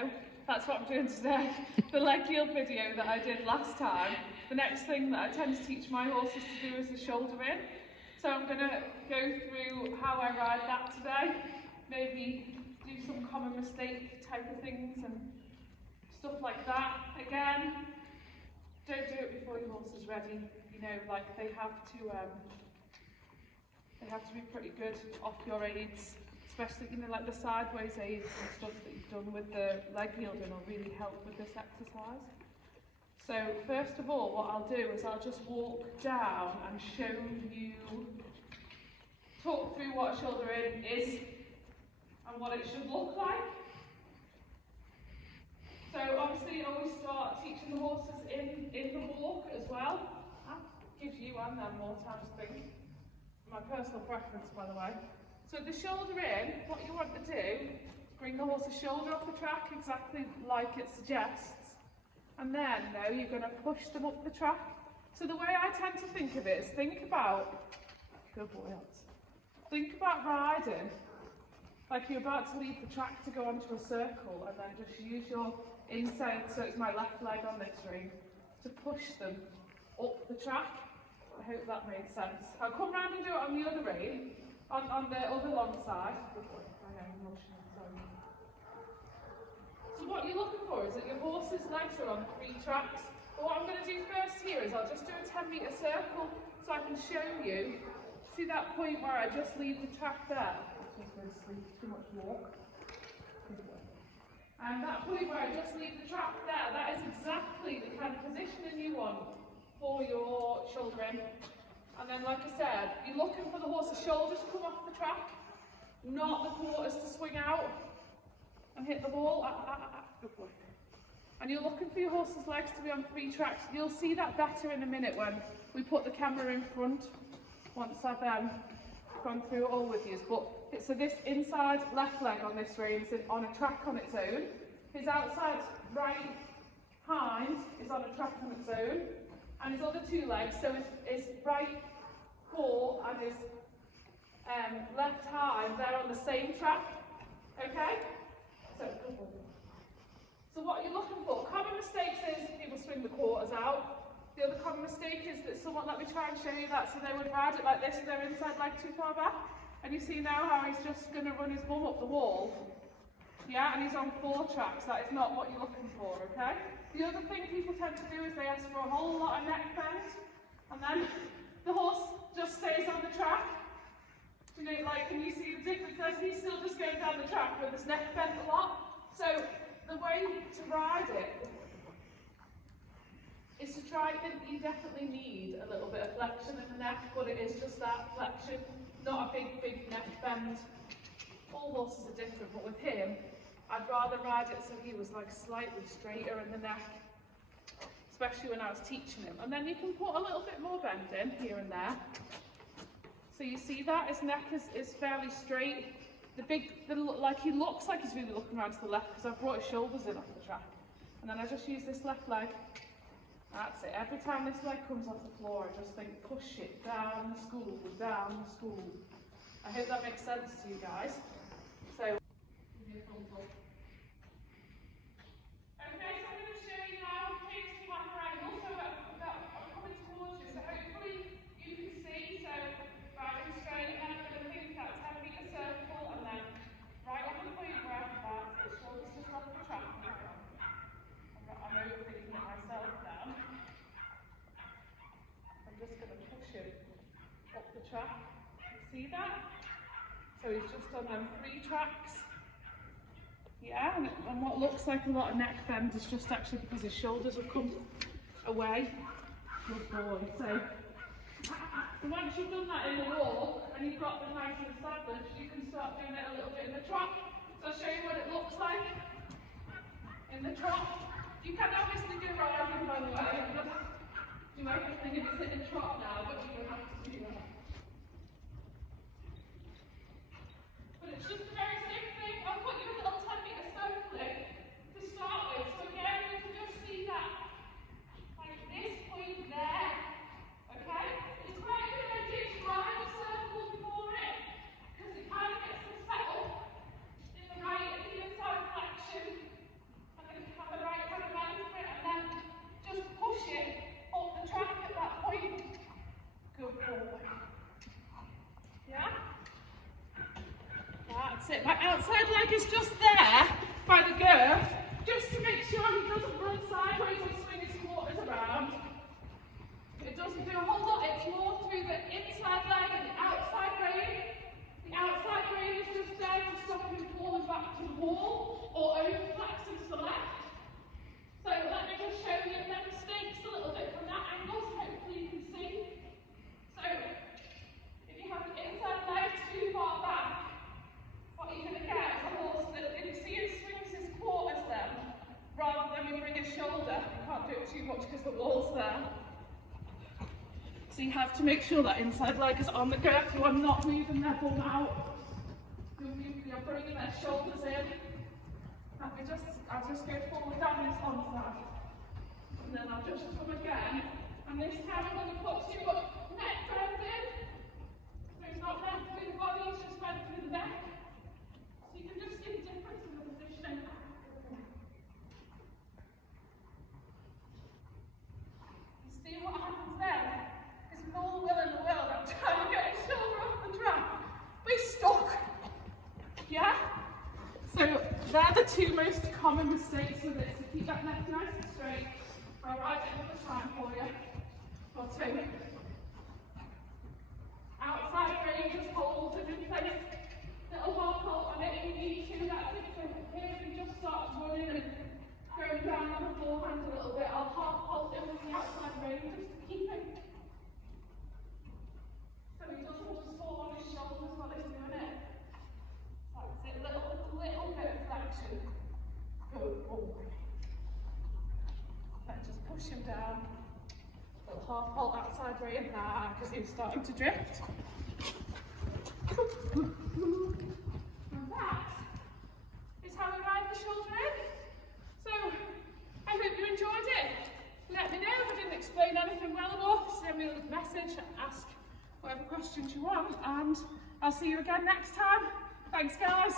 video. That's what I'm doing today. The leg yield video that I did last time. The next thing that I tend to teach my horses to do is the shoulder in. So I'm going to go through how I ride that today. Maybe do some common mistake type of things and stuff like that. Again, don't do it before your horse is ready. You know, like they have to be pretty good off your aids, especially, you know, like the sideways aids and stuff that you've done with the leg yielding will really help with this exercise. So first of all, what I'll do is I'll just walk down and show you, talk through what a shoulder in is and what it should look like. So obviously you always start teaching the horses in the walk as well. That gives you and them more time to think. My personal preference, by the way. So the shoulder in, what you want to do is bring the horse's shoulder off the track exactly like it suggests. And then now you're going to push them up the track. So the way I tend to think of it is think about, good boy, Odds. Think about riding like you're about to leave the track to go onto a circle, and then just use your inside, so it's my left leg on this ring, to push them up the track. I hope that made sense. I'll come round and do it on the other rein, on the other long side. So what you're looking for is that your horse's legs are on 3 tracks. But what I'm going to do first here is I'll just do a 10-metre circle so I can show you. See that point where I just leave the track there? Too much walk. And that point where I just leave the track there, that is exactly the kind of positioning you want for your shoulder in. And then, like I said, you're looking for the horse's shoulders to come off the track, not the quarters to swing out and hit the ball. Good boy. And you're looking for your horse's legs to be on 3 tracks. You'll see that better in a minute when we put the camera in front, once I've gone through it all with you. But so this inside left leg on this rein is on a track on its own. His outside right hind is on a track on its own. And his other 2 legs, so his right fore and his left hind, they're on the same track. Okay? So what you're looking for, common mistakes is people swing the quarters out. The other common mistake is that someone, let me try and show you that, so they would ride it like this with their inside leg too far back. And you see now how he's just going to run his bum up the wall. Yeah, and he's on 4 tracks. That is not what you're looking for, okay? The other thing people tend to do is they ask for a whole lot of neck bend, and then the horse just stays on the track. You know, like, can you see the difference? He's still just going down the track with his neck bent a lot. So the way to ride it is to try, you definitely need a little bit of flexion in the neck, but it is just that flexion, not a big neck bend. All horses are different, but with him, I'd rather ride it so he was like slightly straighter in the neck, especially when I was teaching him. And then you can put a little bit more bend in here and there. So you see that his neck is fairly straight. Like he looks like he's really looking around to the left because I've brought his shoulders in off the track. And then I just use this left leg. That's it. Every time this leg comes off the floor, I just think push it down the school, down the school. I hope that makes sense to you guys. So, okay, so I'm going to show you now, change the camera angle, so I'm coming towards you, so hopefully you can see, so riding straight, and then I'm going to think that 10-metre circle, and then right on the point where the shoulders just off the track. I'm overthinking it myself now. I'm just going to push him up the track. You see that? So he's just on them 3 tracks. Yeah, and what looks like a lot of neck bend is just actually because his shoulders have come away. Good boy. So once you've done that in the walk and you've got them nice and established, you can start doing it a little bit in the trot. So I'll show you what it looks like in the trot. You can obviously do riding, by the way. You might be thinking it's in the trot now, but you don't have to do that. But it's just a very simple thing. I'll put you a little 10-metre circle in to start with. So again, you can just see that, like this point there. Okay? It's quite a good idea to ride a circle before it, because it kind of gets them settled in the right and the inside flexion leg is just there by the girth, just to make sure he doesn't run sideways and swing his quarters around. It doesn't do a whole lot, it's more through the inside leg and the outside rein. The outside rein is just there to stop him falling back to the wall or over flexing to the left. So let me just show you the mistakes a little bit from that angle, so hopefully you can see. So if you have the inside leg too far back, what you're going to get is a horse that, if you see him swings his quarters then, rather than we bring his shoulder, you can't do it too much because the wall's there. So you have to make sure that inside leg is on the girth. You are not moving their bum out. You're bringing their shoulders in. I'll just go forward down this one side. And then I'll just come again. And this time I'm going to put you up, neck bend in. So it's not bent through the body, it's just bent through the neck. So you can just see the difference in the positioning. You see what happens then? Is with all the will in the world, I'm trying to get his shoulder off the track. But he's stuck. Yeah? So they're the two most common mistakes with it. So keep that neck nice and straight. I'll write it another time for you. Or two. Outside rein, just hold it in place. Little half hold on it if you need to. That's it. So here we just start running and going down on the forehand a little bit. I'll half hold it with the outside rein just to keep him. So he doesn't just fall on his shoulders while he's doing it. That's it, little bit of flexion. Good, forward. Then just push him down. Little half halt outside rein now because he's starting to drift. And that is how we ride the shoulder in. So I hope you enjoyed it. Let me know if I didn't explain anything well enough. Send me a message, ask whatever questions you want, and I'll see you again next time. Thanks, guys.